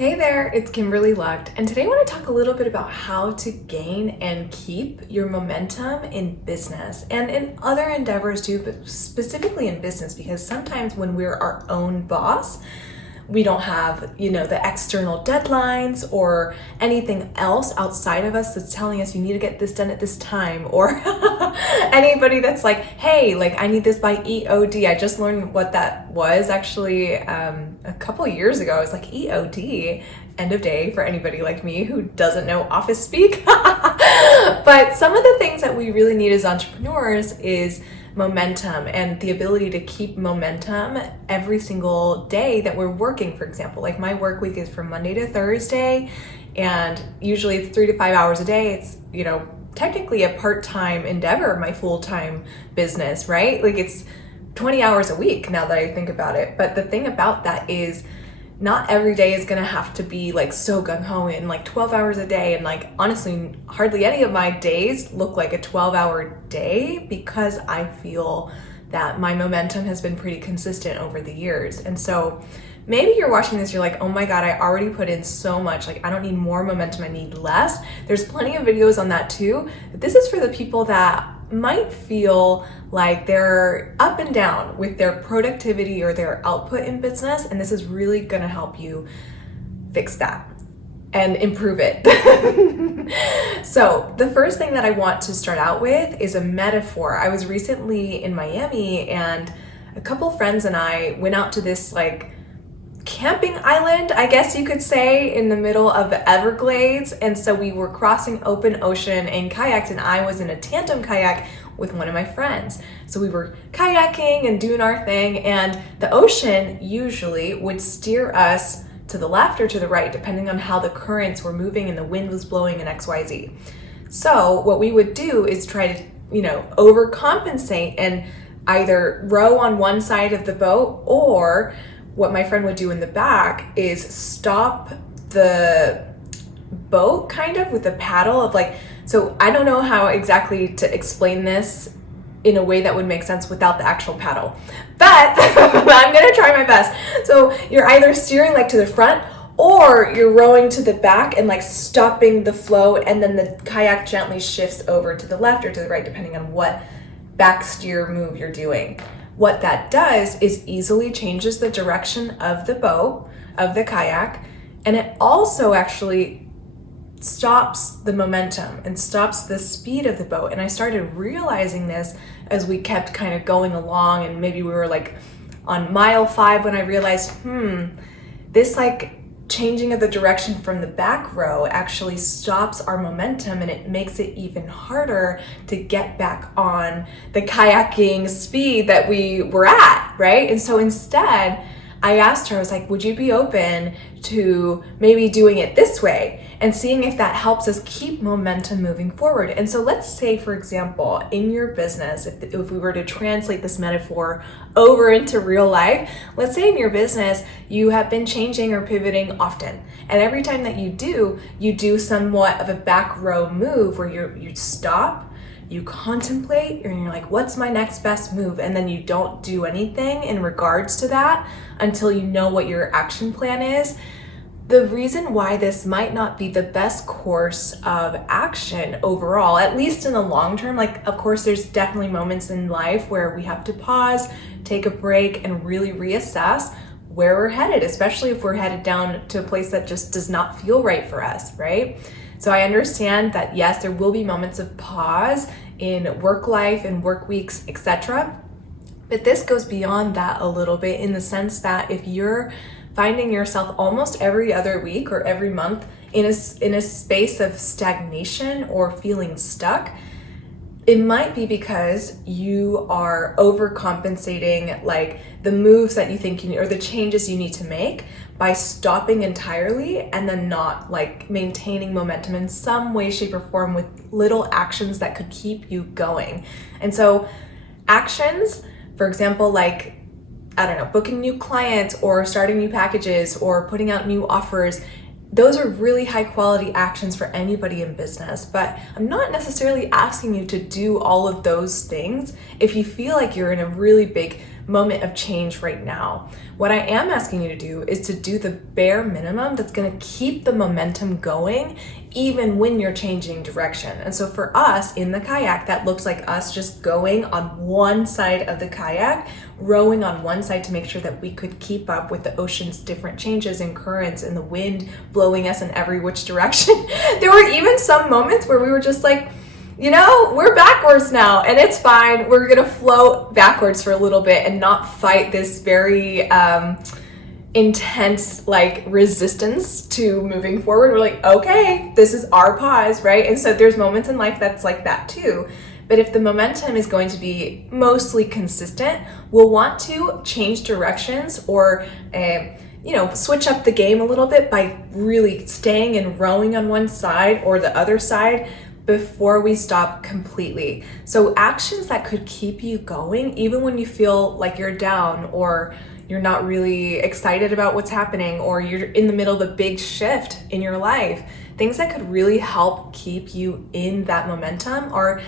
Hey there, it's Kimberly Lucht, and today I want to talk a little bit about how to gain and keep your momentum in business and in other endeavors too, but specifically in business, because sometimes when we're our own boss, we don't have, the external deadlines or anything else outside of us that's telling us you need to get this done at this time, or anybody that's like, hey, I need this by EOD. I just learned what that was actually a couple years ago. I was like, EOD, end of day, for anybody like me who doesn't know office speak. But some of the things that we really need as entrepreneurs is momentum and the ability to keep momentum every single day that we're working. For example, my work week is from Monday to Thursday, and usually it's 3 to 5 hours a day. It's, technically a part-time endeavor, my full-time business, right? It's 20 hours a week now that I think about it. But the thing about that is not every day is gonna have to be so gung-ho in 12 hours a day. And honestly, hardly any of my days look like a 12-hour day, because I feel that my momentum has been pretty consistent over the years. And so maybe you're watching this, you're like, oh my God, I already put in so much. I don't need more momentum, I need less. There's plenty of videos on that too. But this is for the people that might feel like they're up and down with their productivity or their output in business, and this is really gonna help you fix that and improve it. So the first thing that I want to start out with is a metaphor. I was recently in Miami, and a couple friends and I went out to this camping island, I guess you could say, in the middle of the Everglades. And so we were crossing open ocean in kayaks, and I was in a tandem kayak with one of my friends. So we were kayaking and doing our thing, and the ocean usually would steer us to the left or to the right, depending on how the currents were moving and the wind was blowing and XYZ. So what we would do is try to, overcompensate and either row on one side of the boat, or what my friend would do in the back is stop the boat kind of with a paddle of so I don't know how exactly to explain this in a way that would make sense without the actual paddle, but I'm gonna try my best. So you're either steering to the front, or you're rowing to the back and stopping the flow, and then the kayak gently shifts over to the left or to the right, depending on what back steer move you're doing. What that does is easily changes the direction of the boat, of the kayak, and it also actually stops the momentum and stops the speed of the boat. And I started realizing this as we kept kind of going along, and maybe we were on mile 5 when I realized, this changing of the direction from the back row actually stops our momentum, and it makes it even harder to get back on the kayaking speed that we were at, right? And so instead, I asked her, I was like, would you be open to maybe doing it this way and seeing if that helps us keep momentum moving forward? And so let's say, for example, in your business, if we were to translate this metaphor over into real life, let's say in your business, you have been changing or pivoting often. And every time that you do somewhat of a back row move where you stop, you contemplate, and you're like, what's my next best move? And then you don't do anything in regards to that until you know what your action plan is. The reason why this might not be the best course of action overall, at least in the long term, of course, there's definitely moments in life where we have to pause, take a break, and really reassess where we're headed, especially if we're headed down to a place that just does not feel right for us, right? So I understand that, yes, there will be moments of pause in work life and work weeks, etc. But this goes beyond that a little bit, in the sense that if you're finding yourself almost every other week or every month in a space of stagnation or feeling stuck, it might be because you are overcompensating the moves that you think you need, or the changes you need to make, by stopping entirely and then not maintaining momentum in some way, shape, or form with little actions that could keep you going. And so actions, for example, I don't know, booking new clients or starting new packages or putting out new offers, those are really high quality actions for anybody in business. But I'm not necessarily asking you to do all of those things if you feel like you're in a really big moment of change right now. What I am asking you to do is to do the bare minimum that's going to keep the momentum going even when you're changing direction. And so for us in the kayak, that looks like us just going on one side of the kayak, rowing on one side to make sure that we could keep up with the ocean's different changes and currents and the wind blowing us in every which direction. There were even some moments where we were just like, you know, we're backwards now and it's fine. We're gonna float backwards for a little bit and not fight this very intense like resistance to moving forward. We're like, okay, this is our pause, right? And so there's moments in life that's like that too. But if the momentum is going to be mostly consistent, we'll want to change directions or switch up the game a little bit by really staying and rowing on one side or the other side before we stop completely. So actions that could keep you going even when you feel like you're down or you're not really excited about what's happening or you're in the middle of a big shift in your life, things that could really help keep you in that momentum are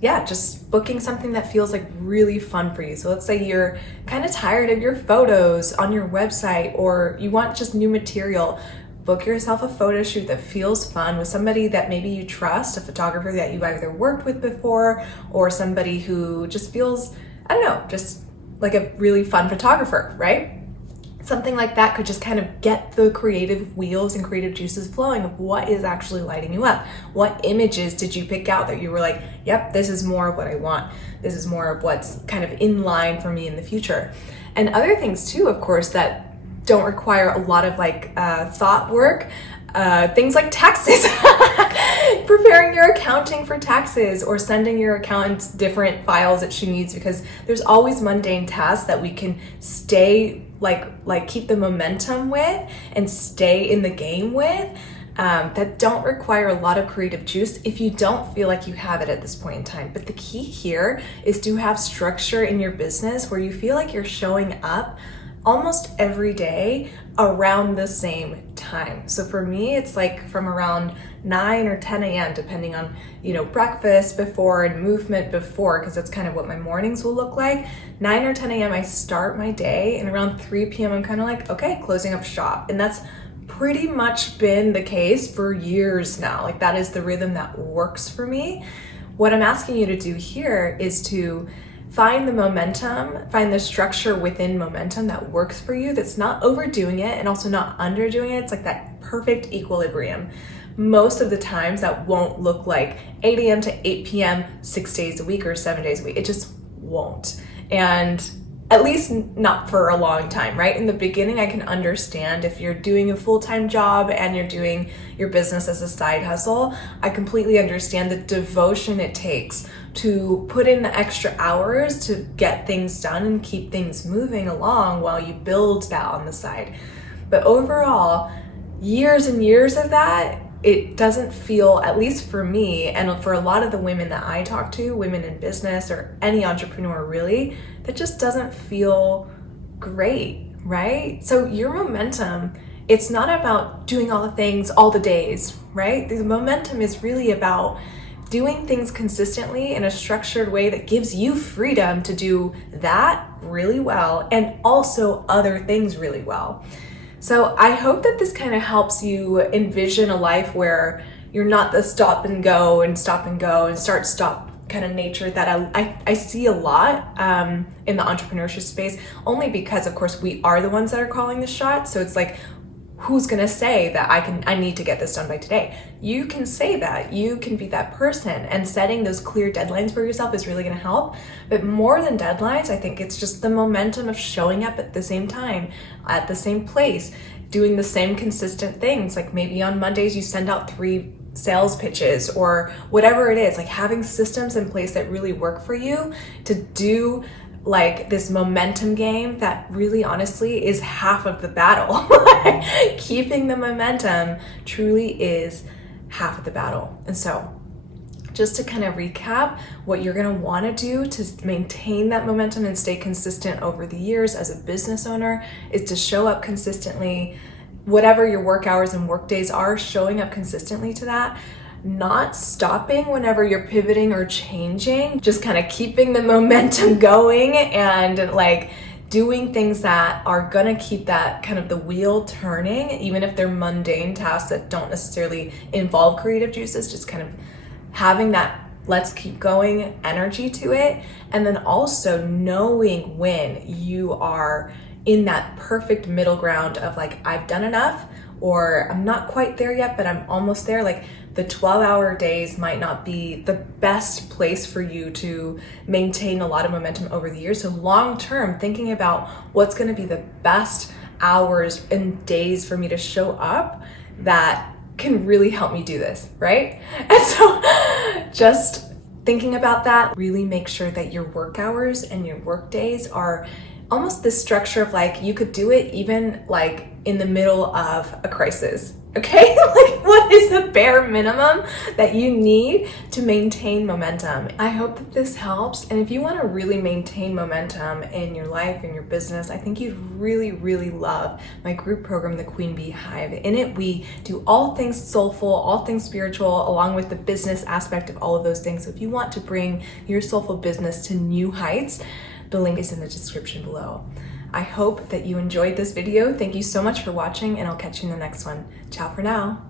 just booking something that feels like really fun for you. So let's say you're kind of tired of your photos on your website or you want just new material. Book yourself a photo shoot that feels fun with somebody that maybe you trust, a photographer that you've either worked with before or somebody who just feels, just like a really fun photographer, right? Something like that could just kind of get the creative wheels and creative juices flowing of what is actually lighting you up. What images did you pick out that you were like, yep, this is more of what I want. This is more of what's kind of in line for me in the future. And other things too, of course, that don't require a lot of thought work. Things like taxes, preparing your accounting for taxes or sending your accountant different files that she needs, because there's always mundane tasks that we can stay keep the momentum with and stay in the game with that don't require a lot of creative juice if you don't feel like you have it at this point in time. But the key here is to have structure in your business where you feel like you're showing up almost every day around the same time. So for me, it's like from around 9 or 10 a.m. depending on, breakfast before and movement before, because that's kind of what my mornings will look like. 9 or 10 a.m. I start my day, and around 3 p.m. I'm kind of like, okay, closing up shop. And that's pretty much been the case for years now. Like that is the rhythm that works for me. What I'm asking you to do here is to find the momentum, find the structure within momentum that works for you, that's not overdoing it and also not underdoing it. It's like that perfect equilibrium. Most of the times that won't look like 8 a.m. to 8 p.m. 6 days a week or 7 days a week. It just won't. And at least not for a long time, right? In the beginning, I can understand if you're doing a full-time job and you're doing your business as a side hustle. I completely understand the devotion it takes to put in the extra hours to get things done and keep things moving along while you build that on the side. But overall, years and years of that, it doesn't feel, at least for me and for a lot of the women that I talk to, women in business or any entrepreneur really, that just doesn't feel great, right? So your momentum, it's not about doing all the things all the days, right? The momentum is really about doing things consistently in a structured way that gives you freedom to do that really well and also other things really well. So I hope that this kind of helps you envision a life where you're not the stop and go and start stop kind of nature that I see a lot in the entrepreneurship space, only because of course we are the ones that are calling the shots. So it's like, who's gonna say that I need to get this done by today? You can say that, you can be that person, and setting those clear deadlines for yourself is really gonna help. But more than deadlines, I think it's just the momentum of showing up at the same time, at the same place, doing the same consistent things. Like maybe on Mondays you send out 3 sales pitches or whatever it is, like having systems in place that really work for you to do like this momentum game that really honestly is half of the battle. Keeping the momentum truly is half of the battle. And so just to kind of recap, what you're going to want to do to maintain that momentum and stay consistent over the years as a business owner is to show up consistently, whatever your work hours and work days are, showing up consistently to that. Not stopping whenever you're pivoting or changing, just kind of keeping the momentum going and like doing things that are gonna keep that kind of the wheel turning, even if they're mundane tasks that don't necessarily involve creative juices, just kind of having that let's keep going energy to it. And then also knowing when you are in that perfect middle ground of like, I've done enough, or I'm not quite there yet, but I'm almost there. Like the 12-hour days might not be the best place for you to maintain a lot of momentum over the years. So long term, thinking about what's gonna be the best hours and days for me to show up that can really help me do this, right? And so just thinking about that, really make sure that your work hours and your work days are almost this structure of like, you could do it even like in the middle of a crisis, okay? Like what is the bare minimum that you need to maintain momentum? I hope that this helps. And if you want to really maintain momentum in your life, in your business, I think you'd really, really love my group program, the Queen Bee Hive. In it, we do all things soulful, all things spiritual, along with the business aspect of all of those things. So if you want to bring your soulful business to new heights, the link is in the description below. I hope that you enjoyed this video. Thank you so much for watching, and I'll catch you in the next one. Ciao for now.